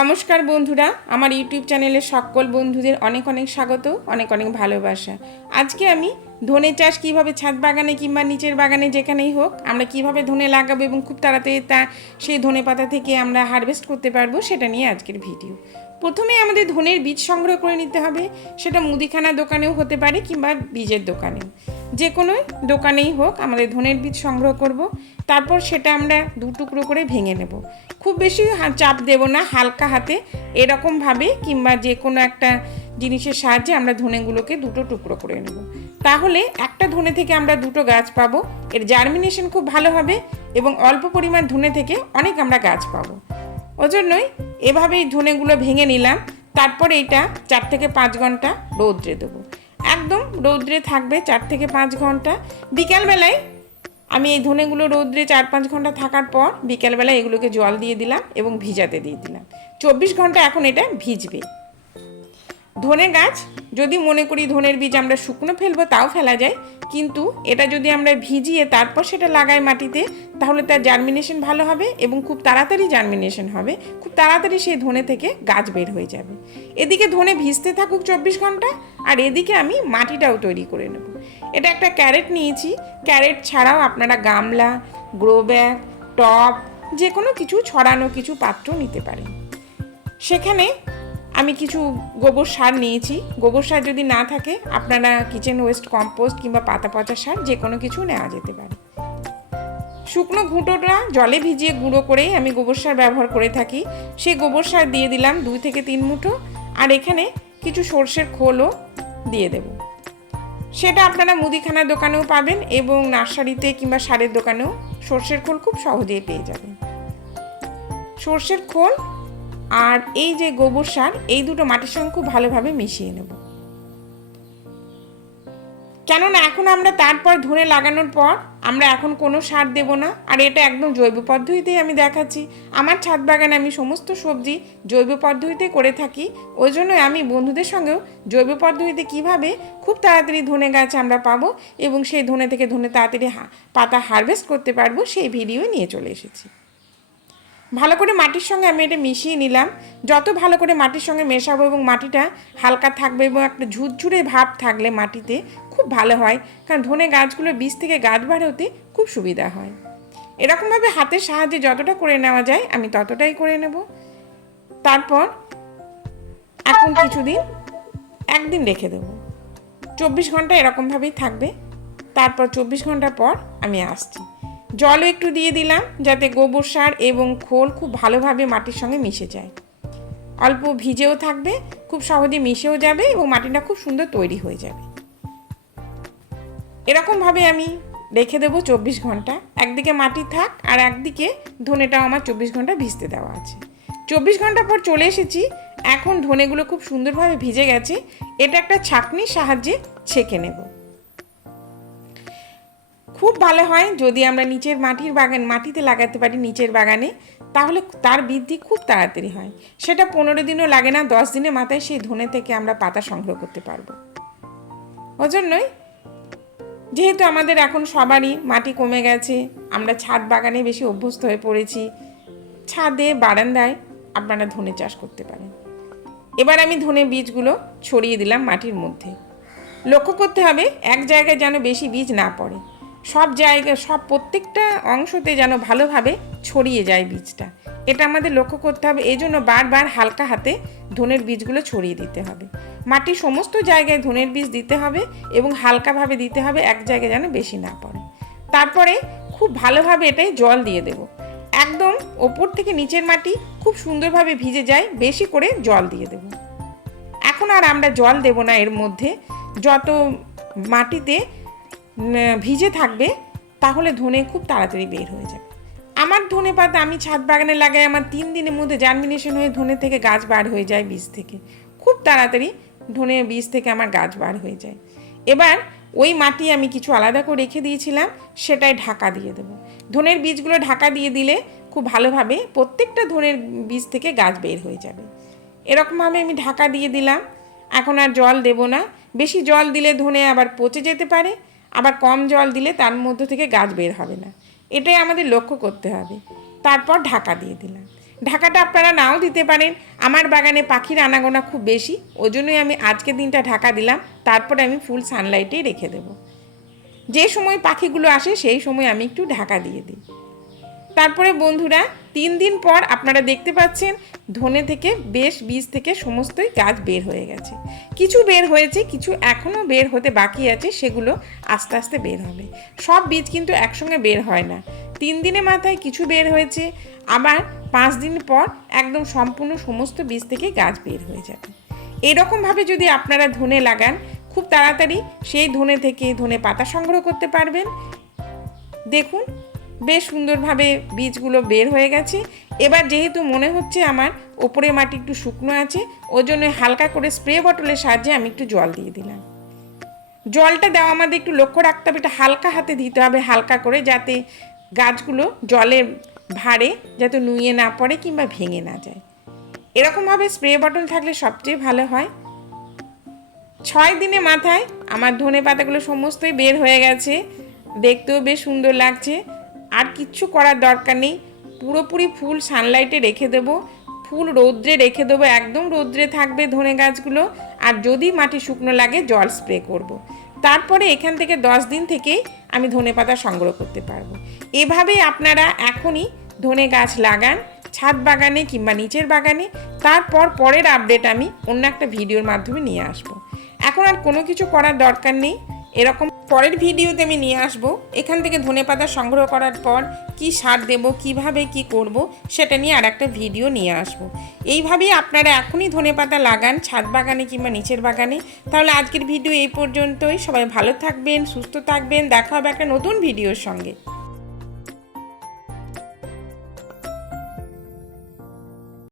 নমস্কার বন্ধুরা, আমার ইউটিউব চ্যানেলের সকল বন্ধুদের অনেক অনেক স্বাগত, অনেক অনেক ভালোবাসা। আজকে আমি ধনে চাষ কীভাবে ছাদ বাগানে কিংবা নিচের বাগানে যেখানেই হোক, আমরা কীভাবে ধনে লাগাবো এবং খুব তাড়াতাড়ি তা সেই ধনে পাতা থেকে আমরা হারভেস্ট করতে পারব সেটা নিয়ে আজকের ভিডিও প্রথমে আমাদের ধনের বীজ সংগ্রহ করে নিতে হবে, সেটা মুদিখানা দোকানেও হতে পারে কিংবা বীজের দোকানেও। যে কোনো দোকানেই হোক আমাদের ধনের বীজ সংগ্রহ করব। তারপর সেটা আমরা দু টুকরো করে ভেঙে নেব। খুব বেশি চাপ দেব না, হালকা হাতে, এরকমভাবে কিংবা যে কোনো একটা জিনিসের সাহায্যে আমরা ধনেগুলোকে দুটো টুকরো করে নেব। তাহলে একটা ধনে থেকে আমরা দুটো গাছ পাবো, এর জার্মিনেশন খুব ভালো হবে এবং অল্প পরিমাণ ধনে থেকে অনেক আমরা গাছ পাবো। ওজন্যই এভাবেই ধনেগুলো ভেঙে নিলাম, তারপরে এটা চার থেকে পাঁচ ঘণ্টা রৌদ্রে দেবো। রৌদ্রে থাকবে চার থেকে পাঁচ ঘণ্টা। বিকালবেলায় আমি এই ধনেগুলো রৌদ্রে চার পাঁচ ঘণ্টা থাকার পর বিকালবেলায় এগুলোকে জল দিয়ে দিলাম এবং ভিজাতে দিয়ে দিলাম। চব্বিশ ঘণ্টা এখন এটা ভিজবে। ধনে গাছ, যদি মনে করি ধনের বীজ আমরা শুকনো ফেলব, তাও ফেলা যায়। কিন্তু এটা যদি আমরা ভিজিয়ে তারপর সেটা লাগাই মাটিতে, তাহলে তার জার্মিনেশন ভালো হবে এবং খুব তাড়াতাড়ি জার্মিনেশন হবে। খুব তাড়াতাড়ি সেই ধনে থেকে গাছ বের হয়ে যাবে। এদিকে ধনে ভিজতে থাকুক চব্বিশ ঘণ্টা, আর এদিকে আমি মাটিটাও তৈরি করে নেব। এটা একটা ক্যারেট নিয়েছি। ক্যারেট ছাড়াও আপনারা গামলা গ্রো ব্যাগ টপ যে কোনো কিছু ছড়ানো কিছু পাত্র নিতে পারেন। সেখানে আমি কিছু গোবর সার নিয়েছি। গোবর সার যদি না থাকে, আপনারা কিচেন ওয়েস্ট কম্পোস্ট কিংবা পাতা পচা সার যে কোনো কিছু নেওয়া যেতে পারে। শুকনো ঘুঁটোটা জলে ভিজিয়ে গুঁড়ো করেই আমি গোবর সার ব্যবহার করে থাকি। সেই গোবর সার দিয়ে দিলাম দুই থেকে তিন মুঠো আর এখানে কিছু সর্ষের খোলও দিয়ে দেব। সেটা আপনারা মুদিখানার দোকানেও পাবেন এবং নার্সারিতে কিংবা সারের দোকানেও সর্ষের খোল খুব সহজেই পেয়ে যাবেন। সর্ষের খোল আর এই যে গোবর সার, এই দুটো মাটির সঙ্গে খুব ভালোভাবে মিশিয়ে নেব। কেননা এখন আমরা তারপর ধরে লাগানোর পর আমরা এখন কোনো সার দেব না। আর এটা একদম জৈব পদ্ধতিতেই আমি দেখাচ্ছি। আমার ছাদ বাগানে আমি সমস্ত সবজি জৈব পদ্ধতিতে করে থাকি। ওই জন্য আমি বন্ধুদের সঙ্গেও জৈব পদ্ধতিতে কীভাবে খুব তাড়াতাড়ি ধনে গাছ আমরা পাবো এবং সেই ধনে থেকে ধনে তাড়াতাড়ি পাতা হারভেস্ট করতে পারব সেই ভিডিও নিয়ে চলে এসেছি। ভালো করে মাটির সঙ্গে আমি এটা মিশিয়ে নিলাম। যত ভালো করে মাটির সঙ্গে মেশাবো এবং মাটিটা হালকা থাকবে এবং একটা ঝুরঝুরে ভাব থাকলে মাটিতে খুব ভালো হয়। কারণ ধনে গাছগুলো বীজ থেকে গাছ বাড়াতে খুব সুবিধা হয়। এরকমভাবে হাতের সাহায্যে যতটা করে নেওয়া যায়, আমি ততটাই করে নেব। তারপর এখন কিছুদিন একদিন রেখে দেবো। চব্বিশ ঘণ্টা এরকমভাবেই থাকবে। তারপর চব্বিশ ঘণ্টা পর আমি আসছি। জলও একটু দিয়ে দিলাম যাতে গোবর সার এবং খোল খুব ভালোভাবে মাটির সঙ্গে মিশে যায়। অল্প ভিজেও থাকবে, খুব সহজে মিশেও যাবে এবং মাটিটা খুব সুন্দর তৈরি হয়ে যাবে। এরকমভাবে আমি রেখে দেবো চব্বিশ ঘণ্টা। একদিকে মাটি থাক আর একদিকে ধনেটাও আমার চব্বিশ ঘণ্টা ভিজতে দেওয়া আছে। চব্বিশ ঘণ্টা পর চলে এসেছি। এখন ধনেগুলো খুব সুন্দরভাবে ভিজে গেছে। এটা একটা ছাঁকনির সাহায্যে ছেঁকে নেব। খুব ভালো হয় যদি আমরা নিচের মাটির বাগান, মাটিতে লাগাতে পারি নিচের বাগানে, তাহলে তার বৃদ্ধি খুব তাড়াতাড়ি হয়। সেটা পনেরো দিনও লাগে না, দশ দিনের মাথায় সেই ধনে থেকে আমরা পাতা সংগ্রহ করতে পারব। ওজন্যই যেহেতু আমাদের এখন সবারই মাটি কমে গেছে, আমরা ছাদ বাগানে বেশি অভ্যস্ত হয়ে পড়েছি, ছাদে, বারান্দায় আপনারা ধনে চাষ করতে পারেন। এবার আমি ধনে বীজগুলো ছড়িয়ে দিলাম মাটির মধ্যে। লক্ষ্য করতে হবে এক জায়গায় যেন বেশি বীজ না পড়ে। সব জায়গায় সব প্রত্যেকটা অংশতে যেন ভালোভাবে ছড়িয়ে যায় বীজটা। এটা আমাদের লক্ষ্য করতে হবে। এই জন্য বারবার হালকা হাতে ধনের বীজগুলো ছড়িয়ে দিতে হবে। মাটির সমস্ত জায়গায় ধনের বীজ দিতে হবে এবং হালকাভাবে দিতে হবে এক জায়গায় যেন বেশি না পড়ে। তারপরে খুব ভালোভাবে এটাই জল দিয়ে দেবো। একদম ওপর থেকে নিচের মাটি খুব সুন্দরভাবে ভিজে যায়, বেশি করে জল দিয়ে দেবো। এখন আর আমরা জল দেব না এর মধ্যে। যত মাটিতে ভিজে থাকবে, তাহলে ধনে খুব তাড়াতাড়ি বের হয়ে যাবে। আমার ধনে পাতা আমি ছাদ বাগানে লাগাই, আমার তিন দিনের মধ্যে জার্মিনেশন হয়ে ধনে থেকে গাছ বার হয়ে যায় বীজ থেকে। খুব তাড়াতাড়ি ধনে বীজ থেকে আমার গাছ বার হয়ে যায়। এবার ওই মাটি আমি কিছু আলাদা করে রেখে দিয়েছিলাম সেটাই ঢাকা দিয়ে দেবো। ধনের বীজগুলো ঢাকা দিয়ে দিলে খুব ভালোভাবে প্রত্যেকটা ধনের বীজ থেকে গাছ বের হয়ে যাবে। এরকমভাবে আমি ঢাকা দিয়ে দিলাম। এখন আর জল দেব না। বেশি জল দিলে ধনে আবার পচে যেতে পারে আবার কম জল দিলে তার মধ্য থেকে গাছ বের হবে না। এটাই আমাদের লক্ষ্য করতে হবে। তারপর ঢাকা দিয়ে দিলাম। ঢাকাটা আপনারা নাও দিতে পারেন। আমার বাগানে পাখির আনাগোনা খুব বেশি। ওই জন্যই আমি আজকে দিনটা ঢাকা দিলাম। তারপরে আমি ফুল সানলাইটেই রেখে দেব। যে সময় পাখিগুলো আসে, সেই সময় আমি একটু ঢাকা দিয়ে দিই। তারপরে বন্ধুরা, তিন দিন পর আপনারা দেখতে পাচ্ছেন ধনে থেকে বেশ বীজ থেকে সমস্তই গাছ বের হয়ে গেছে। কিছু বের হয়েছে, কিছু এখনও বের হতে বাকি আছে, সেগুলো আস্তে আস্তে বের হবে। সব বীজ কিন্তু একসঙ্গে বের হয় না। তিন দিনের মাথায় কিছু বের হয়েছে, আবার পাঁচ দিন পর একদম সম্পূর্ণ সমস্ত বীজ থেকে গাছ বের হয়ে যাবে। এরকমভাবে যদি আপনারা ধনে লাগান, খুব তাড়াতাড়ি সেই ধনে থেকে ধনে পাতা সংগ্রহ করতে পারবেন। দেখুন বেশ সুন্দরভাবে বীজগুলো বের হয়ে গেছে। এবার যেহেতু মনে হচ্ছে আমার ওপরে মাটি একটু শুকনো আছে ওই জন্য হালকা করে স্প্রে বটলের সাহায্যে আমি একটু জল দিয়ে দিলাম। জলটা দেওয়া আমাদের একটু লক্ষ্য রাখতে হবে, এটা হালকা হাতে দিতে হবে হালকা করে যাতে গাছগুলো জলের ভারে, যাতে নুয়ে না পড়ে কিংবা ভেঙে না যায়। এরকমভাবে স্প্রে বটল থাকলে সবচেয়ে ভালো হয়। ছয় দিনে মাথায় আমার ধনে পাতাগুলো সমস্তই বের হয়ে গেছে, দেখতেও বেশ সুন্দর লাগছে। আর কিচ্ছু করার দরকার নেই। পুরোপুরি ফুল সানলাইটে রেখে দেবো। ফুল রৌদ্রে রেখে দেবো, একদম রৌদ্রে থাকবে ধনে গাছগুলো। আর যদি মাটি শুকনো লাগে, জল স্প্রে করব। তারপরে এখান থেকে দশ দিন থেকেই আমি ধনে পাতা সংগ্রহ করতে পারব। এভাবেই আপনারা এখনই ধনে গাছ লাগান, ছাদ বাগানে কিংবা নিচের বাগানে। তারপর পরের আপডেট আমি অন্য একটা ভিডিওর মাধ্যমে নিয়ে আসব। এখন আর কোনো কিছু করার দরকার নেই। এরকম পরের ভিডিওতে আমি নিয়ে আসব। এখান থেকে ধনে পাতা সংগ্রহ করার পর কি সার দেব, কীভাবে কি করব, সেটা নিয়ে আর একটা ভিডিও নিয়ে আসব। এইভাবেই আপনারা এখনই ধনে পাতা লাগান, ছাদ বাগানে কিংবা নিচের বাগানে। তাহলে আজকের ভিডিও এই পর্যন্তই। সবাই ভালো থাকবেন, সুস্থ থাকবেন। দেখা হবে একটা নতুন ভিডিওর সঙ্গে।